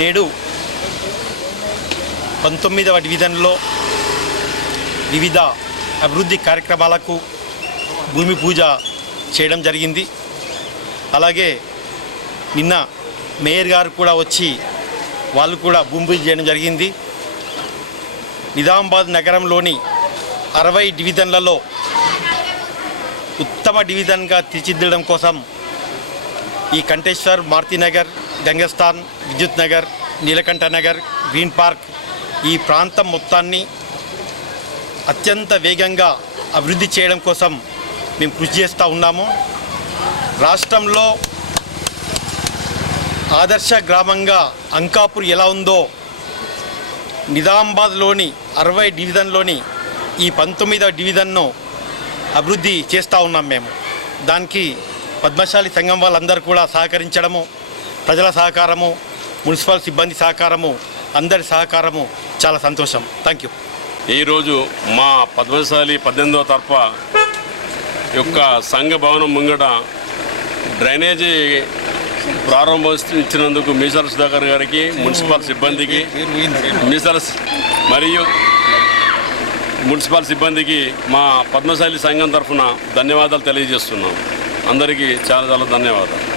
నేడు పంతొమ్మిదవ డివిజన్లో వివిధ అభివృద్ధి కార్యక్రమాలకు భూమి పూజ చేయడం జరిగింది. అలాగే నిన్న మేయర్ గారు కూడా వచ్చి వాళ్ళు కూడా భూమి పూజ చేయడం జరిగింది. నిజామాబాద్ నగరంలోని అరవై డివిజన్లలో ఉత్తమ డివిజన్గా తీర్చిదిద్దడం కోసం ఈ కంటేశ్వర్ మారుతినగర్ గంగస్థాన్ విద్యుత్ నగర్ నీలకంఠ నగర్ గ్రీన్ పార్క్ ఈ ప్రాంతం మొత్తాన్ని అత్యంత వేగంగా అభివృద్ధి చేయడం కోసం మేము కృషి చేస్తూ ఉన్నాము. రాష్ట్రంలో ఆదర్శ గ్రామంగా అంకాపూర్ ఎలా ఉందో నిజామాబాద్లోని అరవై డివిజన్లోని ఈ పంతొమ్మిదవ డివిజన్ను అభివృద్ధి చేస్తూ ఉన్నాం మేము. దానికి పద్మశాలి సంఘం వాళ్ళందరూ కూడా సహకరించడము ప్రజల సహకారము మున్సిపల్ సిబ్బంది సహకారము అందరి సహకారము చాలా సంతోషం. థ్యాంక్ యూ ఈరోజు మా పద్మశాలి పద్దెనిమిదవ తరఫ యొక్క సంఘ భవనం ముంగట డ్రైనేజీ ప్రారంభించినందుకు మీసాల సుధాకర్ గారికి మున్సిపల్ సిబ్బందికి మీసాల మరియు మున్సిపల్ సిబ్బందికి మా పద్మశాలి సంఘం తరఫున ధన్యవాదాలు తెలియజేస్తున్నాం. అందరికీ చాలా చాలా ధన్యవాదాలు.